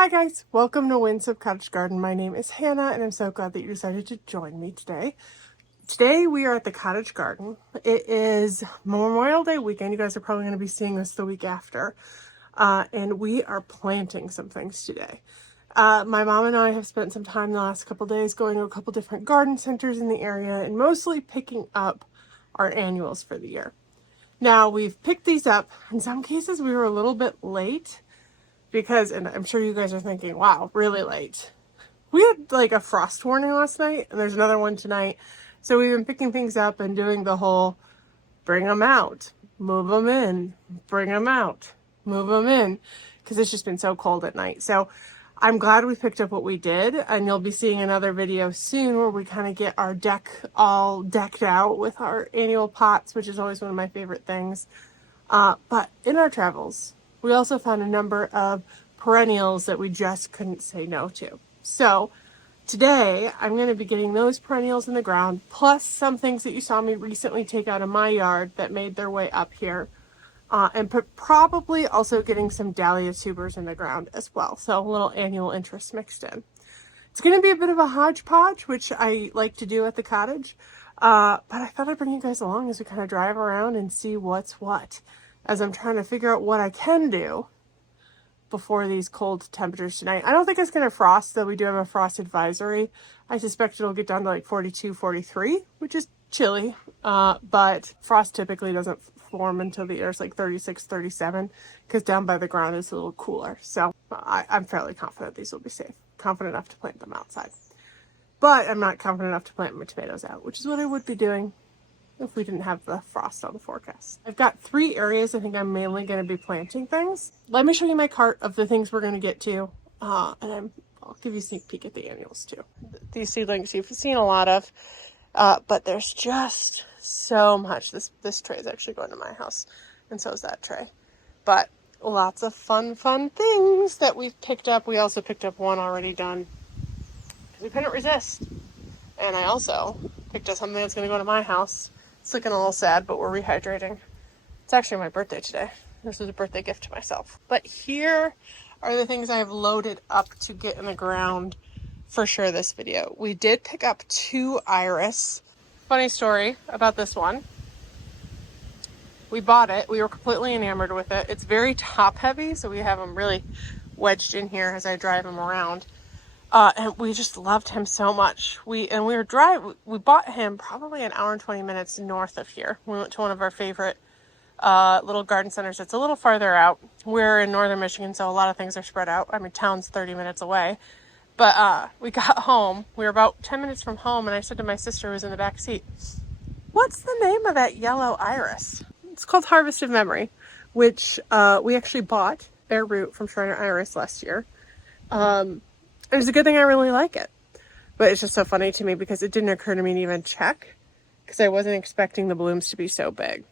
Hi guys, welcome to Windsome Cottage Garden. My name is Hannah and I'm so glad that you decided to join me today. Today we are at the cottage garden. It is Memorial Day weekend. You guys are probably going to be seeing this the week after. And we are planting some things today. My mom and I have spent some time the last couple days going to a couple different garden centers in the area and mostly picking up our annuals for the year. Now we've picked these up. In some cases we were a little bit late because, and I'm sure you guys are thinking, wow, really late. We had like a frost warning last night and there's another one tonight. So we've been picking things up and doing the whole bring them out, move them in, bring them out, move them in, because it's just been so cold at night. So I'm glad we picked up what we did, and you'll be seeing another video soon where we kind of get our deck all decked out with our annual pots, which is always one of my favorite things. But in our travels, we also found a number of perennials that we just couldn't say no to. So today I'm going to be getting those perennials in the ground, plus some things that you saw me recently take out of my yard that made their way up here. And probably also getting some dahlia tubers in the ground as well. So a little annual interest mixed in. It's going to be a bit of a hodgepodge, which I like to do at the cottage. But I thought I'd bring you guys along as we kind of drive around and see what's what, as I'm trying to figure out what I can do before these cold temperatures tonight. I don't think it's going to frost, though we do have a frost advisory. I suspect it'll get down to like 42, 43, which is chilly. But frost typically doesn't form until the air's like 36, 37, because down by the ground it's a little cooler. So I'm fairly confident these will be safe. Confident enough to plant them outside. But I'm not confident enough to plant my tomatoes out, which is what I would be doing if we didn't have the frost on the forecast. I've got 3 areas I think I'm mainly going to be planting things. Let me show you my cart of the things we're going to get to. And I'll give you a sneak peek at the annuals too. These seedlings you've seen a lot of, but there's just so much. This tray is actually going to my house, and so is that tray. But lots of fun things that we've picked up. We also picked up one already done because we couldn't resist. And I also picked up something that's going to go to my house. It's looking a little sad, but we're rehydrating. It's actually my birthday today. This is a birthday gift to myself. But here are the things I've loaded up to get in the ground for sure this video. We did pick up 2 iris. Funny story about this one. We bought it. We were completely enamored with it. It's very top heavy, so we have them really wedged in here as I drive them around. And we just loved him so much. We bought him probably an hour and 20 minutes north of here. We went to one of our favorite little garden centers. It's a little farther out. We're in northern Michigan, so a lot of things are spread out. I mean, town's 30 minutes away. But we got home. We were about 10 minutes from home, and I said to my sister who was in the back seat, "What's the name of that yellow iris?" It's called Harvest of Memory, which we actually bought bare root from Shriner Iris last year. It was a good thing I really like it. But it's just so funny to me because it didn't occur to me to even check, because I wasn't expecting the blooms to be so big.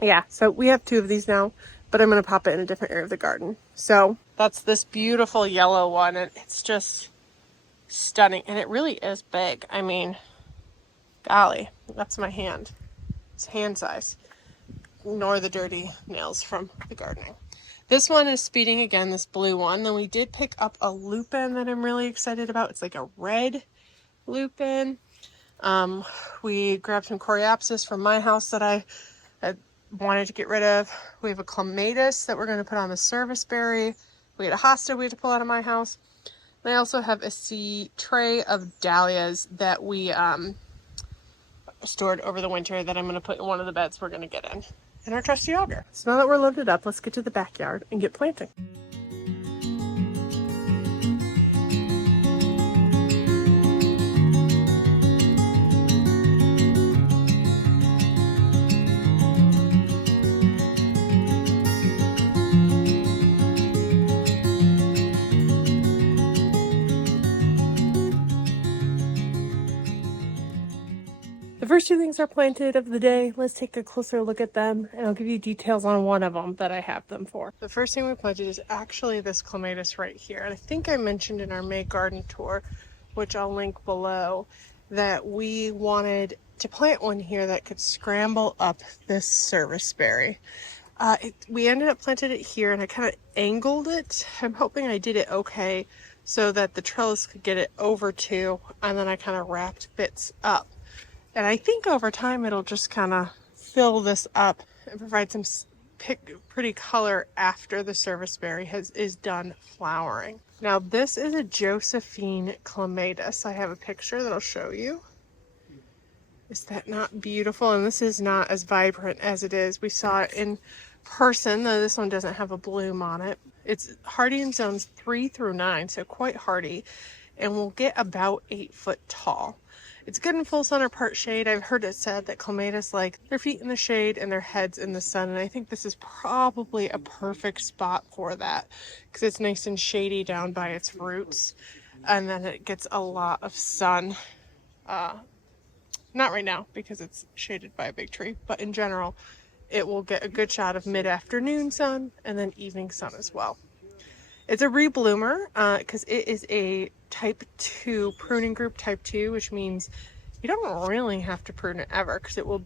Yeah, so we have 2 of these now, but I'm going to pop it in a different area of the garden. So that's this beautiful yellow one, and it's just stunning. And it really is big. I mean, golly, that's my hand. It's hand size. Ignore the dirty nails from the gardening. This one is speeding again, this blue one. Then we did pick up a lupin that I'm really excited about. It's like a red lupin. We grabbed some coreopsis from my house that I had wanted to get rid of. We have a clematis that we're going to put on the serviceberry. We had a hosta we had to pull out of my house. And I also have a tray of dahlias that we stored over the winter that I'm going to put in one of the beds we're going to get in our trusty auger. So now that we're loaded up, let's get to the backyard and get planting. The first 2 things are planted of the day. Let's take a closer look at them, and I'll give you details on one of them that I have them for. The first thing we planted is actually this clematis right here. And I think I mentioned in our May garden tour, which I'll link below, that we wanted to plant one here that could scramble up this serviceberry. We ended up planted it here, and I kind of angled it. I'm hoping I did it okay so that the trellis could get it over to, and then I kind of wrapped bits up. And I think over time it'll just kind of fill this up and provide some pretty color after the serviceberry is done flowering. Now this is a Josephine Clematis. I have a picture that I'll show you. Is that not beautiful? And this is not as vibrant as it is. We saw it in person, though this one doesn't have a bloom on it. It's hardy in zones 3 through 9, so quite hardy, and will get about 8 foot tall. It's good in full sun or part shade. I've heard it said that clematis like their feet in the shade and their heads in the sun, and I think this is probably a perfect spot for that because it's nice and shady down by its roots, and then it gets a lot of sun. Not right now because it's shaded by a big tree, but in general, it will get a good shot of mid-afternoon sun and then evening sun as well. It's a rebloomer because it is a type 2 pruning group, type 2, which means you don't really have to prune it ever because it will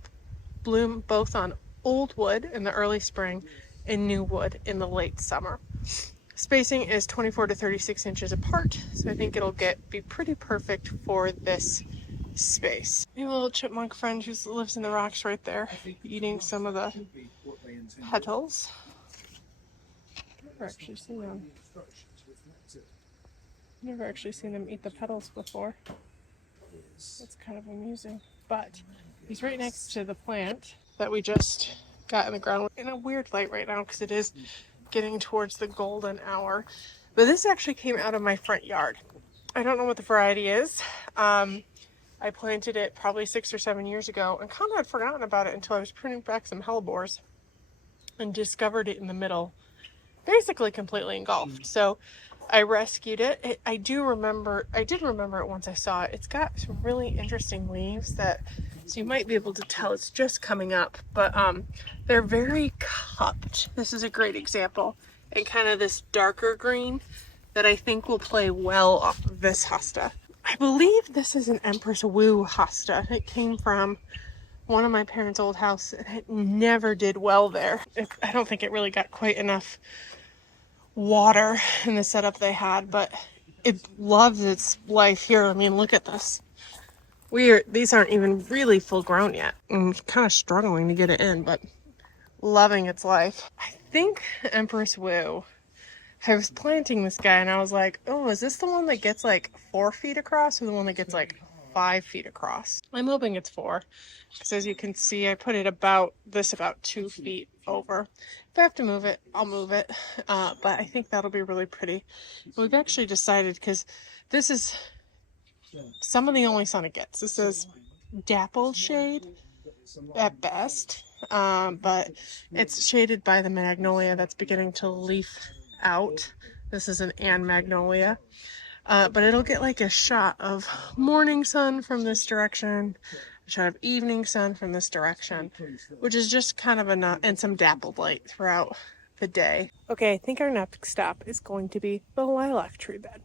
bloom both on old wood in the early spring and new wood in the late summer. Spacing is 24 to 36 inches apart, so I think it'll be pretty perfect for this space. We have a little chipmunk friend who lives in the rocks right there, eating some of the petals. Never actually seen them eat the petals before. It's kind of amusing. But he's right next to the plant that we just got in the ground in a weird light right now because it is getting towards the golden hour. But this actually came out of my front yard. I don't know what the variety is. I planted it probably 6 or 7 years ago and kind of had forgotten about it until I was pruning back some hellebores and discovered it in the middle, basically completely engulfed. So I rescued it. I did remember it once I saw it. It's got some really interesting leaves so you might be able to tell it's just coming up, but they're very cupped. This is a great example, and kind of this darker green that I think will play well off of this hosta. I believe this is an Empress Woo Hosta. It came from one of my parents' old house, and it never did well there. I don't think it really got quite enough water in the setup they had, but it loves its life here. I mean, look at this. These aren't even really full grown yet. I'm kind of struggling to get it in, but loving its life. I think Empress Woo, I was planting this guy and I was like, oh, is this the one that gets like 4 feet across or the one that gets like 5 feet across? I'm hoping it's 4 because as you can see, I put it about 2 feet over. If I have to move it, I'll move it. But I think that'll be really pretty. We've actually decided, because this is some of the only sun it gets. This is dappled shade at best, but it's shaded by the magnolia that's beginning to leaf out. This is an Ann magnolia, but it'll get like a shot of morning sun from this direction, a shot of evening sun from this direction, which is just kind of enough, and some dappled light throughout the day. Okay, I think our next stop is going to be the lilac tree bed.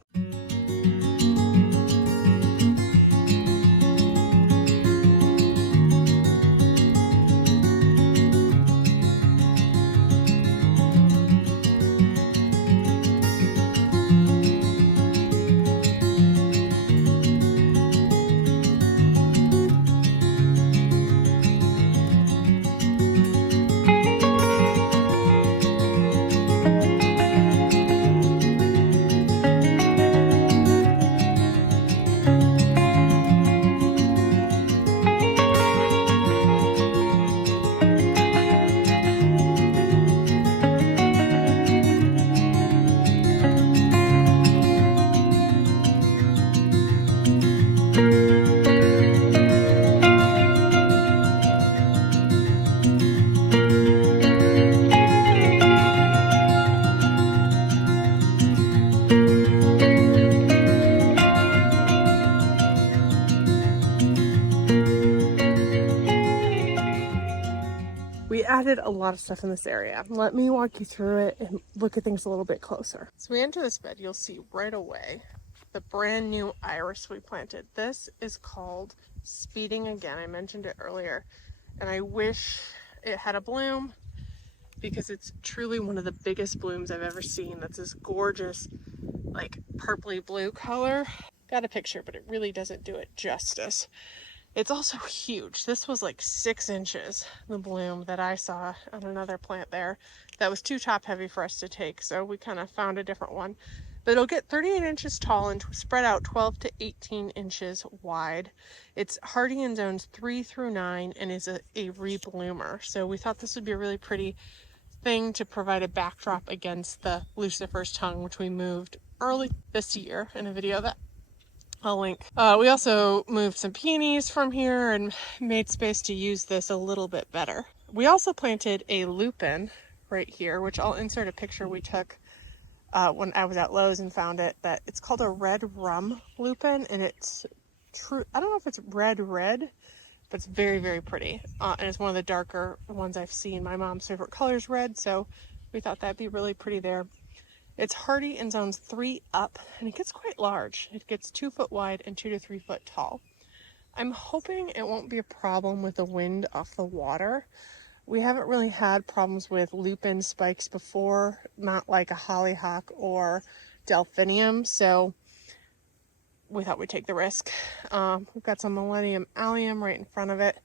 We added a lot of stuff in this area. Let me walk you through it and look at things a little bit closer. So we enter this bed, you'll see right away the brand new iris we planted. This is called Speeding Again. I mentioned it earlier, and I wish it had a bloom because it's truly one of the biggest blooms I've ever seen. That's this gorgeous, like purpley blue color. Got a picture, but it really doesn't do it justice. It's also huge. This was like 6 inches, the bloom that I saw on another plant there. That was too top heavy for us to take, so we kind of found a different one. But it'll get 38 inches tall and spread out 12 to 18 inches wide. It's hardy in zones 3 through 9 and is a rebloomer. So we thought this would be a really pretty thing to provide a backdrop against the Lucifer's tongue, which we moved early this year in a video that I'll link. We also moved some peonies from here and made space to use this a little bit better. We also planted a lupin right here, which I'll insert a picture we took when I was at Lowe's and found it. That it's called a red rum lupin, and it's true. I don't know if it's red, but it's very, very pretty. And it's one of the darker ones I've seen. My mom's favorite color is red, so we thought that'd be really pretty there. It's hardy in zones 3 up, and it gets quite large. It gets 2 foot wide and 2 to 3 foot tall. I'm hoping it won't be a problem with the wind off the water. We haven't really had problems with lupin spikes before, not like a hollyhock or delphinium, so we thought we'd take the risk. We've got some millennium allium right in front of it,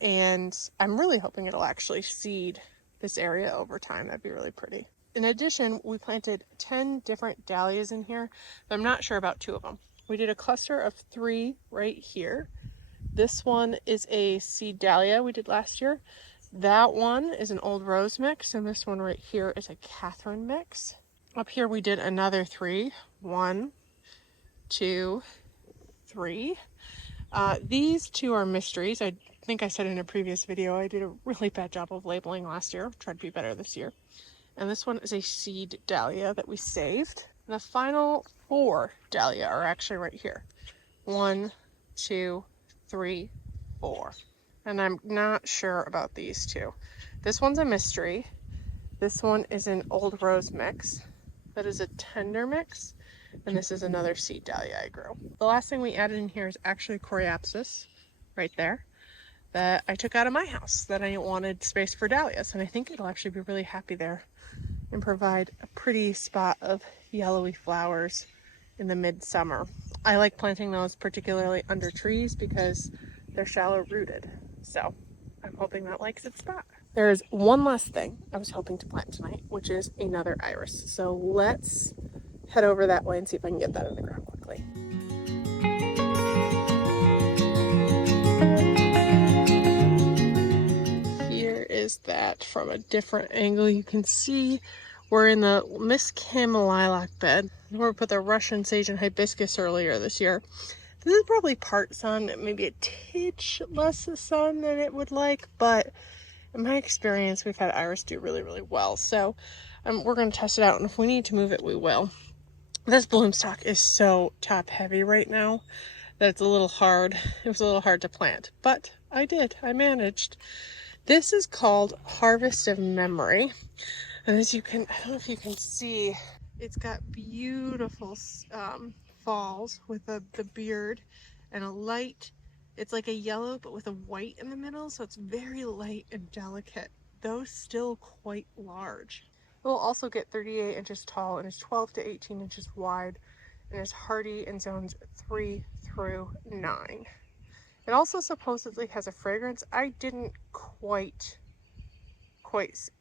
and I'm really hoping it'll actually seed this area over time. That'd be really pretty. In addition, we planted 10 different dahlias in here, but I'm not sure about 2 of them. We did a cluster of 3 right here. This one is a seed dahlia we did last year. That one is an old rose mix, and this one right here is a Catherine mix. Up here we did another 3. 1, 2, 3. These 2 are mysteries. I think I said in a previous video I did a really bad job of labeling last year. Tried to be better this year. And this one is a seed dahlia that we saved. And the final 4 dahlia are actually right here. 1, 2, 3, 4. And I'm not sure about these 2. This one's a mystery. This one is an old rose mix. That is a tender mix. And this is another seed dahlia I grew. The last thing we added in here is actually coreopsis, right there, that I took out of my house that I wanted space for dahlias. And I think it'll actually be really happy there and provide a pretty spot of yellowy flowers in the midsummer. I like planting those particularly under trees because they're shallow rooted. So I'm hoping that likes its spot. There's one last thing I was hoping to plant tonight, which is another iris. So let's head over that way and see if I can get that in the ground quickly. Here is that from a different angle. You can see we're in the Miss Kim lilac bed where we put the Russian sage and hibiscus earlier this year. This is probably part sun, maybe a titch less sun than it would like, but in my experience, we've had iris do really, really well. So we're going to test it out, and if we need to move it, we will. This bloom stock is so top heavy right now that it's a little hard. It was a little hard to plant, but I did. I managed. This is called Harvest of Memory. And as you can, I don't know if you can see, it's got beautiful falls with the beard and a light. It's like a yellow, but with a white in the middle. So it's very light and delicate, though still quite large. It will also get 38 inches tall and is 12 to 18 inches wide and is hardy in zones 3 through 9. It also supposedly has a fragrance. I didn't quite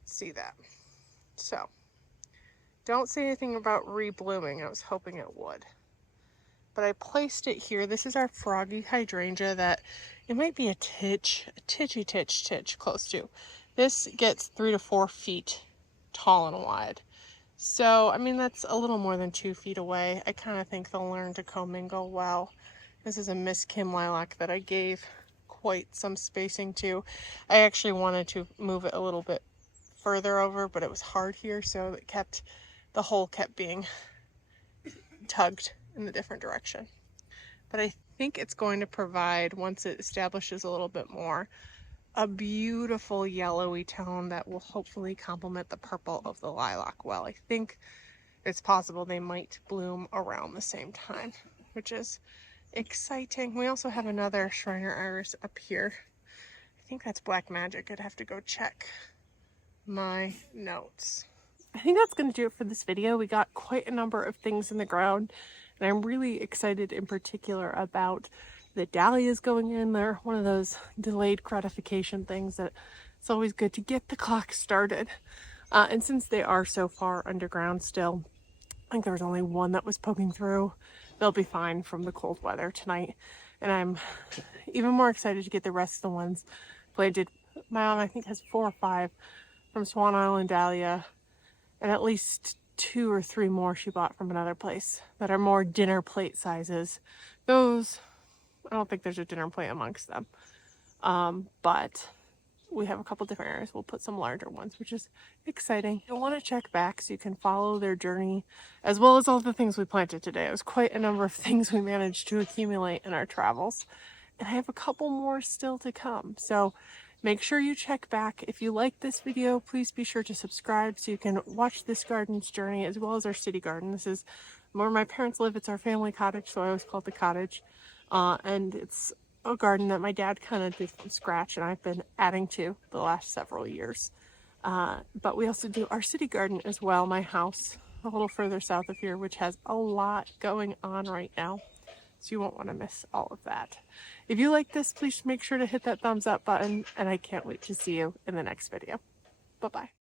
see that. So, don't say anything about reblooming. I was hoping it would. But I placed it here. This is our froggy hydrangea that it might be a titchy close to. This gets 3 to 4 feet tall and wide. So, I mean, that's a little more than 2 feet away. I kind of think they'll learn to commingle well. This is a Miss Kim lilac that I gave quite some spacing to. I actually wanted to move it a little bit further over, but it was hard here, so the hole kept being tugged in the different direction. But I think it's going to provide, once it establishes a little bit more, a beautiful yellowy tone that will hopefully complement the purple of the lilac well. I think it's possible they might bloom around the same time, which is exciting. We also have another Shriner iris up here. I think that's Black Magic. I'd have to go check. my notes. I think that's going to do it for this video. We got quite a number of things in the ground, and I'm really excited in particular about the dahlias going in. They're one of those delayed gratification things that it's always good to get the clock started. And since they are so far underground still, I think there was only one that was poking through. They'll be fine from the cold weather tonight. And I'm even more excited to get the rest of the ones planted. My mom, I think, has 4 or 5 from Swan Island dahlia, and at least 2 or 3 more she bought from another place that are more dinner plate sizes. Those, I don't think there's a dinner plate amongst them. But we have a couple different areas. We'll put some larger ones, which is exciting. You'll want to check back so you can follow their journey, as well as all the things we planted today. It was quite a number of things we managed to accumulate in our travels. And I have a couple more still to come. So make sure you check back. If you like this video, please be sure to subscribe so you can watch this garden's journey as well as our city garden. This is where my parents live. It's our family cottage, so I always call it the cottage. And it's a garden that my dad kind of did from scratch, and I've been adding to the last several years. But we also do our city garden as well, my house a little further south of here, which has a lot going on right now. So you won't want to miss all of that. If you like this, please make sure to hit that thumbs up button, and I can't wait to see you in the next video. Bye-bye.